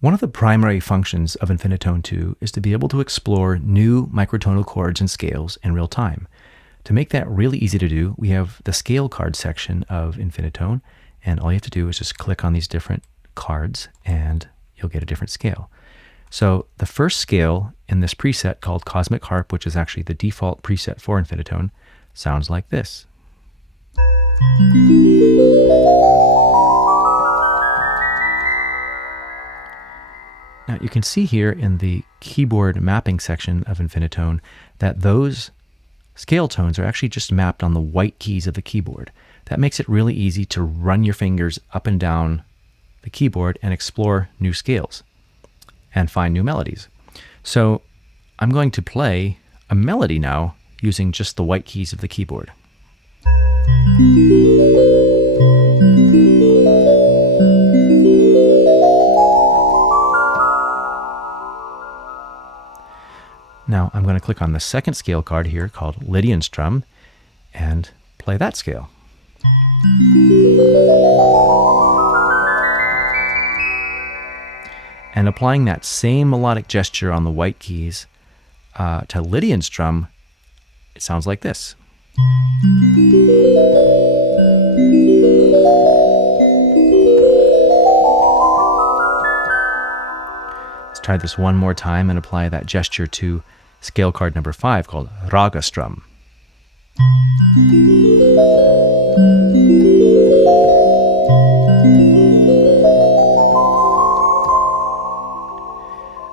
One of the primary functions of Infinitone 2 is to be able to explore new microtonal chords and scales in real time. To make that really easy to do, we have the scale card section of Infinitone, and all you have to do is just click on these different cards and you'll get a different scale. So the first scale in this preset called Cosmic Harp, which is actually the default preset for Infinitone, sounds like this. Now you can see here in the keyboard mapping section of Infinitone that those scale tones are actually just mapped on the white keys of the keyboard. That makes it really easy to run your fingers up and down the keyboard and explore new scales and find new melodies. So I'm going to play a melody now using just the white keys of the keyboard. Now I'm going to click on the second scale card here called Lydian Strum and play that scale. And applying that same melodic gesture on the white keys to Lydian Strum, it sounds like this. Let's try this one more time and apply that gesture to scale card number 5 called Raga Strum.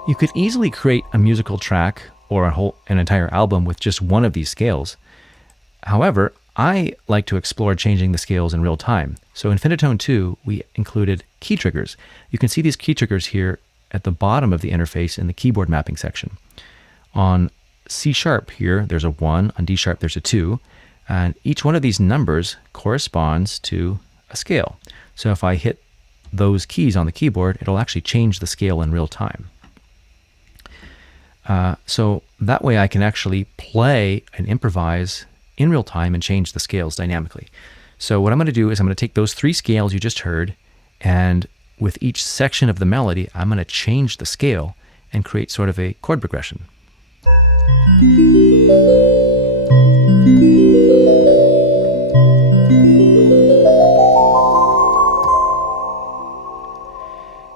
You could easily create a musical track or an entire album with just one of these scales. However, I like to explore changing the scales in real time. So in Infinitone 2, we included key triggers. You can see these key triggers here at the bottom of the interface in the keyboard mapping section. On C sharp here, there's a 1. On D sharp, there's a 2. And each one of these numbers corresponds to a scale. So if I hit those keys on the keyboard, it'll actually change the scale in real time. So that way I can actually play and improvise in real time and change the scales dynamically. So what I'm going to do is I'm going to take those 3 scales you just heard, and with each section of the melody, I'm going to change the scale and create sort of a chord progression.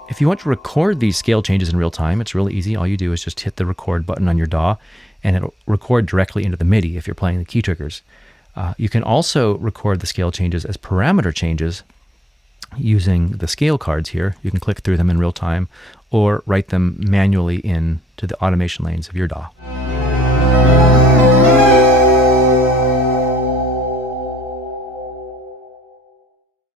If you want to record these scale changes in real time, it's really easy. All you do is just hit the record button on your DAW, and it'll record directly into the MIDI if you're playing the key triggers. You can also record the scale changes as parameter changes using the scale cards here. You can click through them in real time or write them manually into the automation lanes of your DAW.